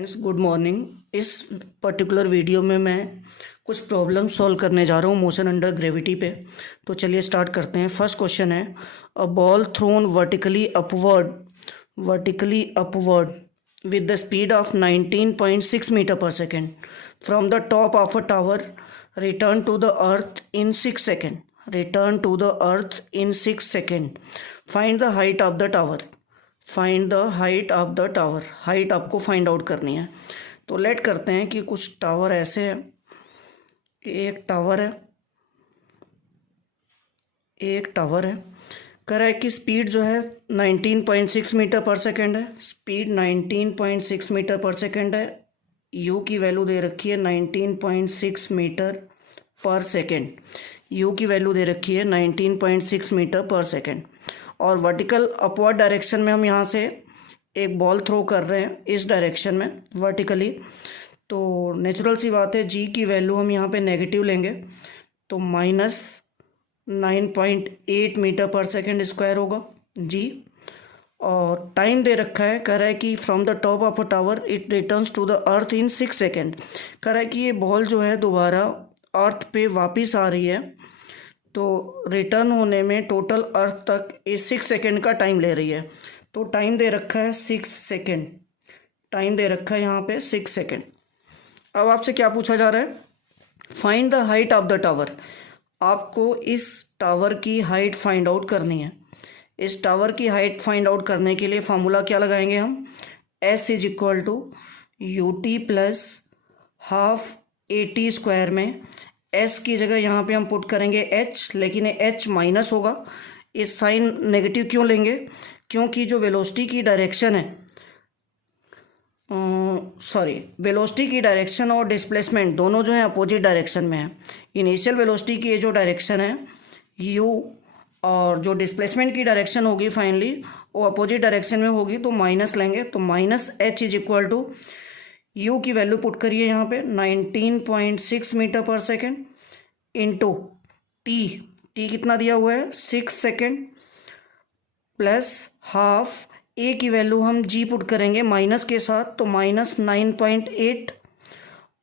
Friends, good morning. इस particular video में मैं कुछ प्रॉब्लम सॉल्व करने जा रहा हूँ मोशन अंडर ग्रेविटी पे। तो चलिए स्टार्ट करते हैं। फर्स्ट क्वेश्चन है, a ball thrown vertically upward with the speed of 19.6 metre per second from the top of a tower return to the earth in 6 second. Find the height of the tower. Height आपको find out करनी है। तो let करते हैं कि कुछ tower ऐसे है। एक टावर है कह रहा है कि स्पीड जो है 19.6 मीटर पर सेकेंड है। स्पीड 19.6 मीटर पर सेकेंड है। यू की वैल्यू दे रखी है 19.6 मीटर पर सेकेंड। यू की वैल्यू दे रखी है 19.6 मीटर पर सेकेंड। और वर्टिकल अपवर्ड डायरेक्शन में हम यहाँ से एक बॉल थ्रो कर रहे हैं इस डायरेक्शन में वर्टिकली। तो नेचुरल सी बात है, जी की वैल्यू हम यहाँ पे नेगेटिव लेंगे तो -9.8 मीटर पर सेकेंड स्क्वायर होगा जी। और टाइम दे रखा है, कह रहा है कि from the top of a tower it returns to the earth in 6 second. कह रहा है कि ये बॉल जो है दोबारा अर्थ पे वापस आ रही है, तो रिटर्न होने में टोटल अर्थ तक ये 6 सेकेंड का टाइम ले रही है। तो टाइम दे रखा है 6 सेकेंड। टाइम दे रखा है यहाँ पे 6 सेकेंड। अब आपसे क्या पूछा जा रहा है, find the height of the tower. आपको इस टावर की हाइट फाइंड आउट करनी है। इस टावर की हाइट फाइंड आउट करने के लिए फार्मूला क्या लगाएंगे हम, S is equal to UT plus half AT square में S की जगह यहाँ पे हम पुट करेंगे H, लेकिन ये H माइनस होगा। इस साइन नेगेटिव क्यों लेंगे, क्योंकि जो वेलोसिटी की डायरेक्शन है वेलोसिटी की डायरेक्शन और डिस्प्लेसमेंट दोनों जो है अपोजिट डायरेक्शन में है। इनिशियल वेलोसिटी की ये जो डायरेक्शन है u, और जो डिस्प्लेसमेंट की डायरेक्शन होगी फाइनली वो अपोजिट डायरेक्शन में होगी, तो माइनस लेंगे। तो -H is equal to u की वैल्यू पुट करिए यहाँ पे 19.6 metre per second into T कितना दिया हुआ है 6 सेकेंड प्लस हाफ ए की वैल्यू हम जी पुट करेंगे माइनस के साथ, तो -9.8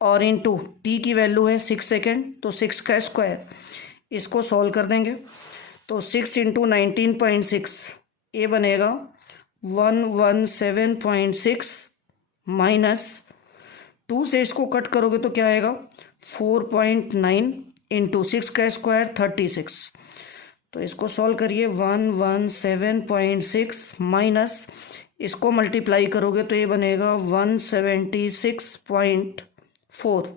और इंटू टी की वैल्यू है 6 सेकेंड, तो 6 का स्क्वायर। इसको सॉल्व कर देंगे तो 6 इंटू 19.6 ये बनेगा 117.6 माइनस 2 से इसको कट करोगे तो क्या आएगा 4.9 इंटू 6 का स्क्वायर 36। तो इसको सॉल्व करिए 117.6 माइनस इसको मल्टीप्लाई करोगे तो ये बनेगा 176.4।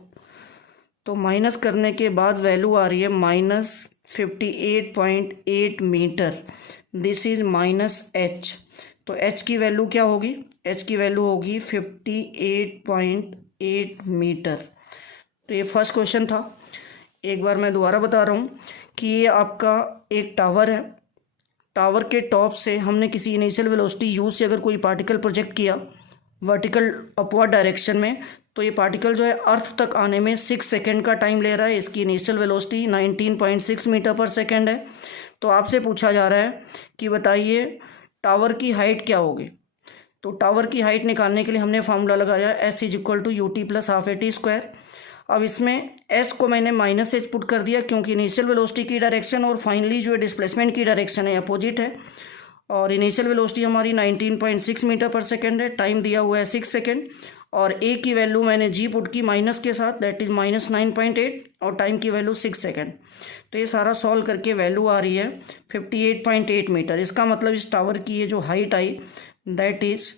तो माइनस करने के बाद वैल्यू आ रही है -58.8 मीटर। This is -H। तो H की वैल्यू क्या होगी, H की वैल्यू होगी 58.8 मीटर। तो ये फर्स्ट क्वेश्चन था। एक बार मैं दोबारा बता रहा हूँ कि ये आपका एक टावर है। टावर के टॉप से हमने किसी इनिशियल वेलोसिटी u से अगर कोई पार्टिकल प्रोजेक्ट किया वर्टिकल अपवर्ड डायरेक्शन में, तो ये पार्टिकल जो है अर्थ तक आने में 6 सेकेंड का टाइम ले रहा है। इसकी initial velocity 19.6 metre per second है। तो आपसे पूछा जा रहा है कि बताइए टावर की हाइट क्या होगी। तो टावर की हाइट निकालने के लिए हमने फार्मूला लगाया S is equal to UT plus half AT square. अब इसमें S को मैंने -H पुट कर दिया क्योंकि इनिशियल वेलोसिटी की डायरेक्शन और फाइनली जो है डिस्प्लेसमेंट की डायरेक्शन है अपोजिट है। और इनिशियल वेलोसिटी हमारी 19.6 मीटर पर सेकेंड है। टाइम दिया हुआ है 6 सेकेंड और A की वैल्यू मैंने G पुट की माइनस के साथ, दैट इज -9.8 और टाइम की वैल्यू 6 सेकेंड। तो ये सारा सॉल्व करके वैल्यू आ रही है 58.8 मीटर। इसका मतलब इस टावर की ये जो हाइट आई दैट इज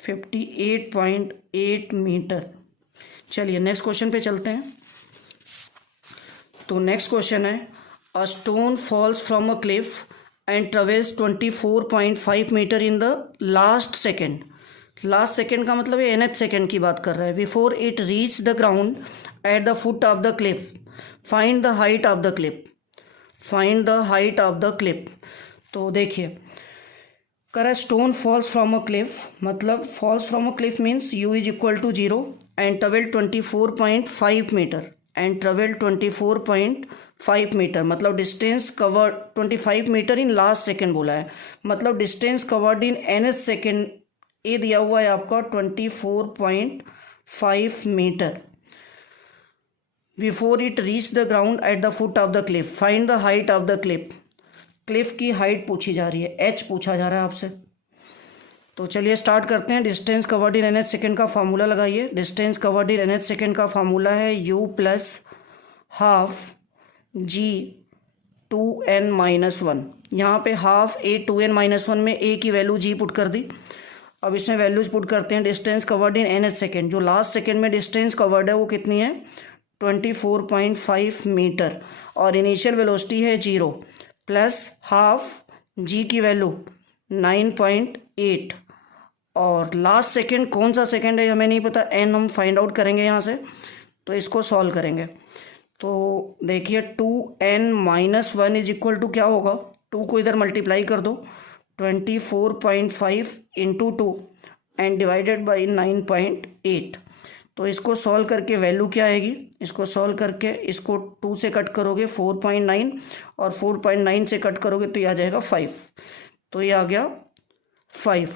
58.8 मीटर। चलिए नेक्स्ट क्वेश्चन पे चलते हैं। तो नेक्स्ट क्वेश्चन है, a stone falls from a cliff and travels 24.5 meter in the last second. Last second का मतलब है nth सेकेंड की बात कर रहा है। Before it reach the ground at the foot of the cliff find the height of the cliff. तो देखिए करा stone falls from a cliff, मतलब falls from a cliff means u is equal to 0 and travel 24.5 metre मतलब distance covered 25 metre in last second बोला है, मतलब distance covered in nth second ए दिया हुआ है आपका 24.5 metre. Before it reach the ground at the foot of the cliff find the height of the Cliff. Cliff की हाइट पूछी जा रही है, एच पूछा जा रहा है आपसे। तो चलिए स्टार्ट करते हैं। Distance covered in nth second का फार्मूला लगाइए। Distance covered in nth second का फार्मूला है u plus half g 2n-1। यहाँ पे हाफ a 2n-1 में a की वैल्यू g पुट कर दी। अब इसमें वैल्यूज पुट करते हैं। Distance covered in nth second, जो लास्ट सेकेंड में डिस्टेंस कवर्ड है वो कितनी है 24.5 मीटर और इनिशियल वेलोसिटी है 0 प्लस हाफ g की वैल्यू 9.8 और लास्ट सेकेंड कौन सा सेकेंड है हमें नहीं पता, n हम फाइंड आउट करेंगे यहाँ से। तो इसको सॉल्व करेंगे तो देखिए 2n-1 इज इक्वल टू क्या होगा, 2 को इधर मल्टीप्लाई कर दो 24.5 इंटू 2 एंड डिवाइडेड बाई 9.8। तो इसको सॉल्व करके वैल्यू क्या आएगी, इसको सॉल्व करके इसको 2 से कट करोगे 4.9 और 4.9 से कट करोगे तो ये आ जाएगा 5। तो ये आ गया 5।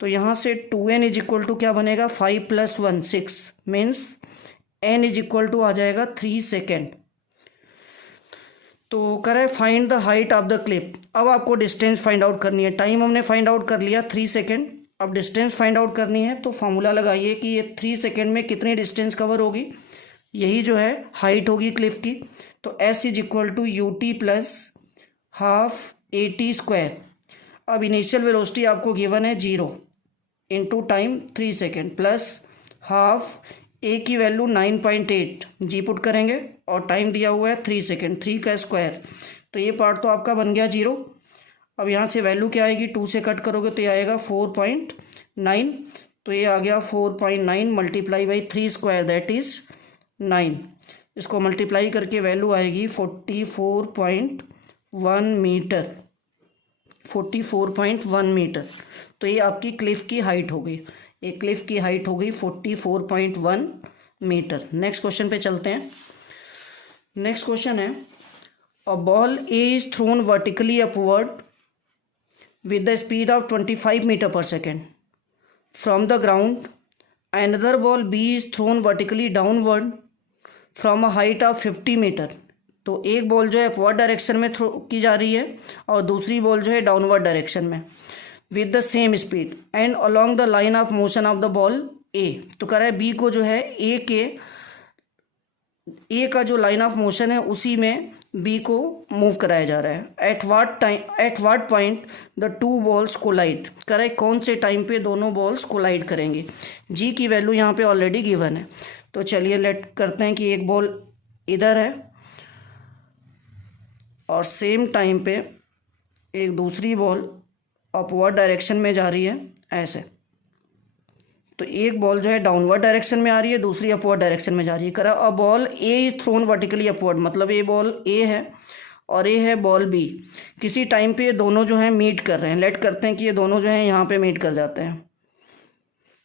तो यहाँ से 2n इज इक्वल टू क्या बनेगा 5 + 1 6 means n is equal to आ जाएगा 3 सेकेंड। तो करें find the height of the cliff. अब आपको डिस्टेंस फाइंड आउट करनी है। टाइम हमने फाइंड आउट कर लिया 3 सेकेंड। अब डिस्टेंस फाइंड आउट करनी है तो फार्मूला लगाइए कि ये 3 सेकेंड में कितनी डिस्टेंस कवर होगी, यही जो है हाइट होगी क्लिफ की। तो s is equal to ut plus half at²। अब इनिशियल वेलोसिटी आपको गिवन है 0 into time 3 second plus half a की वैल्यू 9.8 जी पुट करेंगे और टाइम दिया हुआ है 3 सेकेंड, 3 का स्क्वायर। तो ये पार्ट तो आपका बन गया 0। अब यहाँ से वैल्यू क्या आएगी, 2 से कट करोगे तो ये आएगा 4.9। तो ये आ गया 4.9 मल्टीप्लाई बाई 3² दैट इज़ 9। इसको मल्टीप्लाई करके वैल्यू आएगी 44.1 मीटर, 44.1 मीटर। तो ये आपकी क्लिफ की हाइट हो गई, एक क्लिफ की हाइट हो गई 44.1 मीटर। नेक्स्ट क्वेश्चन पे चलते हैं। नेक्स्ट क्वेश्चन है a ball A is throne vertically upward with the speed of 25 meter per second from the ground. Another ball B is thrown vertically downward from a height of 50 meter. तो एक ball जो है upward direction में throw की जा रही है और दूसरी बॉल जो है डाउनवर्ड डायरेक्शन में with the same speed and along the line of motion of the ball A. तो कह रहा है बी को जो है ए का जो लाइन ऑफ मोशन है उसी में बी को मूव कराया जा रहा है। At what point the two balls collide. कह रहा है कौन से टाइम पे दोनों बॉल्स कोलाइड करेंगे। जी की वैल्यू यहाँ पे ऑलरेडी गिवन है। तो चलिए लेट करते हैं कि एक बॉल इधर है और सेम टाइम पे एक दूसरी बॉल अपवर्ड डायरेक्शन में जा रही है ऐसे। तो एक बॉल जो है डाउनवर्ड डायरेक्शन में आ रही है, दूसरी अपवर्ड डायरेक्शन में जा रही है। करा a ball A is throne vertically upward, मतलब ये बॉल ए है और ये है बॉल बी। किसी टाइम पे ये दोनों जो हैं मीट कर रहे हैं। लेट करते हैं कि ये दोनों जो हैं यहाँ पे मीट कर जाते हैं।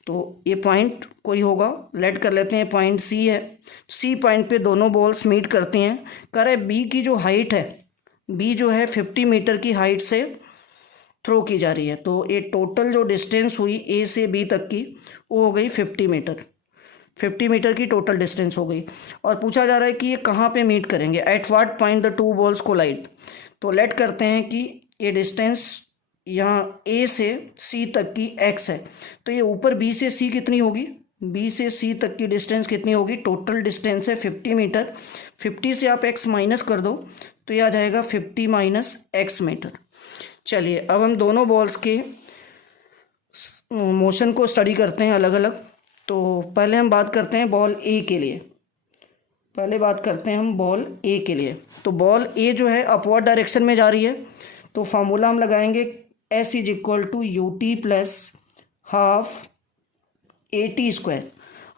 तो ये पॉइंट कोई होगा, लेट कर लेते हैं पॉइंट सी है। सी पॉइंट पे दोनों बॉल्स मीट करती हैं। कह रहे बी की जो हाइट है, बी जो है 50 मीटर की हाइट से थ्रो की जा रही है। तो ये टोटल जो डिस्टेंस हुई ए से बी तक की वो हो गई 50 मीटर। 50 मीटर की टोटल डिस्टेंस हो गई और पूछा जा रहा है कि ये कहाँ पे मीट करेंगे। At what point the two balls collide. तो लेट करते हैं कि ये डिस्टेंस यहाँ ए से सी तक की x है। तो ये ऊपर बी से सी कितनी होगी, बी से सी तक की डिस्टेंस कितनी होगी, टोटल डिस्टेंस है 50 मीटर। 50 से आप x माइनस कर दो तो ये आ जाएगा 50 माइनस x मीटर। चलिए अब हम दोनों बॉल्स के मोशन को स्टडी करते हैं अलग अलग। तो पहले हम बात करते हैं बॉल ए के लिए। पहले बात करते हैं हम बॉल ए के लिए। तो बॉल ए जो है अपवर्ड डायरेक्शन में जा रही है। तो फार्मूला हम लगाएंगे s is equal to ut plus half at²।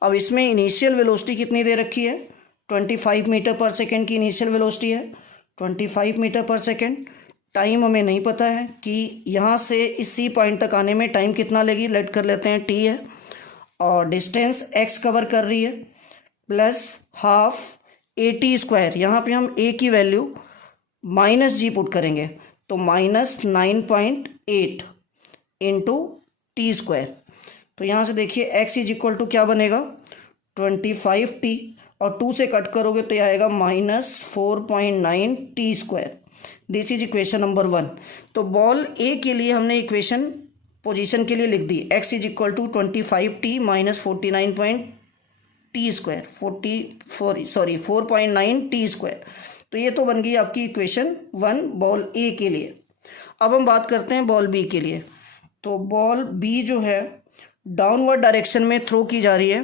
अब इसमें इनिशियल वेलोसिटी कितनी दे रखी है, 25 मीटर पर सेकेंड की इनिशियल वेलोसिटी है, 25 मीटर पर सेकेंड। टाइम हमें नहीं पता है कि यहाँ से इस सी पॉइंट तक आने में टाइम कितना लेगी, लेट कर लेते हैं t है। और डिस्टेंस x कवर कर रही है प्लस हाफ at²। यहाँ पे हम a की वैल्यू माइनस जी पुट करेंगे तो -9.8 इंटू t²। तो यहाँ से देखिए x इज इक्वल टू क्या बनेगा 25t, और 2 से कट करोगे तो ये आएगा -4.9 t square. This is equation number 1। तो बॉल ए के लिए हमने इक्वेशन पोजीशन के लिए लिख दी, x is equal to 25t minus 4.9 t square. तो ये तो बन गई आपकी इक्वेशन 1 बॉल ए के लिए। अब हम बात करते हैं बॉल बी के लिए। तो बॉल बी जो है डाउनवर्ड डायरेक्शन में थ्रो की जा रही है,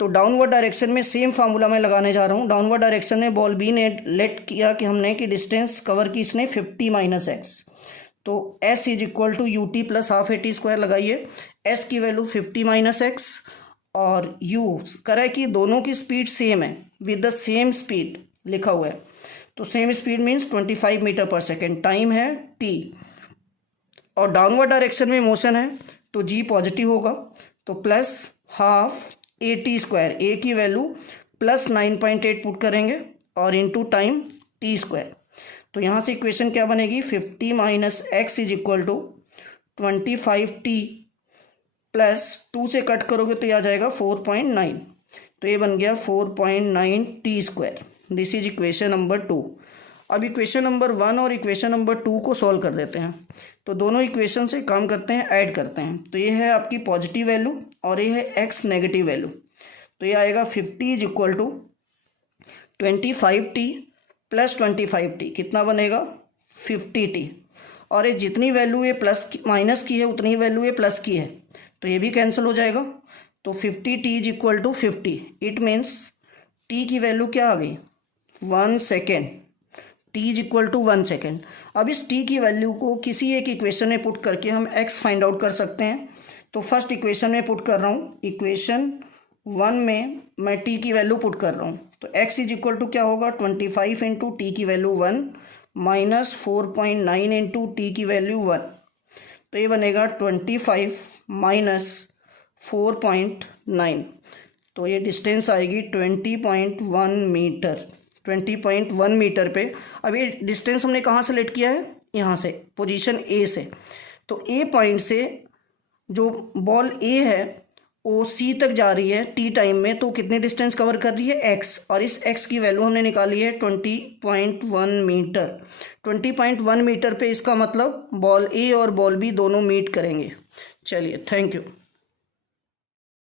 तो डाउनवर्ड डायरेक्शन में सेम फार्मूला मैं लगाने जा रहा हूँ। डाउनवर्ड डायरेक्शन में बॉल बी ने लेट किया कि हमने कि डिस्टेंस कवर की इसने 50 माइनस एक्स, तो s is equal to u t plus half A T square लगाइए। s की वैल्यू 50 माइनस एक्स और u करा है कि दोनों की स्पीड सेम है, विद द सेम स्पीड लिखा हुआ है। तो same speed means 25 metre per second, time है t, और डाउनवर्ड डायरेक्शन में मोशन है तो g पॉजिटिव होगा, तो plus half A T square, A की वैल्यू प्लस 9.8 पुट करेंगे और इनटू टाइम टी स्क्वायर। तो यहाँ से इक्वेशन क्या बनेगी 50 minus x is equal to 25t plus 2 से कट करोगे तो ये आ जाएगा 4.9, तो ये बन गया 4.9 t square. This is equation number 2। अब इक्वेशन नंबर 1 और इक्वेशन नंबर 2 को सॉल्व कर देते हैं। तो दोनों इक्वेशन से काम करते हैं, ऐड करते हैं। तो ये है आपकी पॉजिटिव वैल्यू और ये है एक्स नेगेटिव वैल्यू, तो ये आएगा 50 is equal to 25t plus 25t, कितना बनेगा 50t, और ये जितनी वैल्यू ये प्लस माइनस की है उतनी वैल्यू ये प्लस की है, तो ये भी कैंसिल हो जाएगा। तो 50t is equal to 50, it means t की वैल्यू क्या आ गई 1 second, t is equal to 1 second. अब इस t की वैल्यू को किसी एक इक्वेशन में पुट करके हम x फाइंड आउट कर सकते हैं। तो फर्स्ट इक्वेशन में पुट कर रहा हूँ, इक्वेशन 1 में मैं t की वैल्यू पुट कर रहा हूँ। तो x इज इक्वल टू क्या होगा 25 इंटू टी की वैल्यू 1 माइनस 4.9 इंटू टी की वैल्यू 1, तो ये बनेगा 25 माइनस 4.9, तो ये डिस्टेंस आएगी 20.1 मीटर, 20.1 मीटर पे। अब ये डिस्टेंस हमने कहाँ से लेट किया है, यहाँ से पोजीशन ए से। तो ए पॉइंट से जो बॉल ए है वो सी तक जा रही है टी टाइम में, तो कितनी डिस्टेंस कवर कर रही है एक्स, और इस एक्स की वैल्यू हमने निकाली है 20.1 मीटर। 20.1 मीटर पे इसका मतलब बॉल ए और बॉल बी दोनों मीट करेंगे। चलिए, थैंक यू।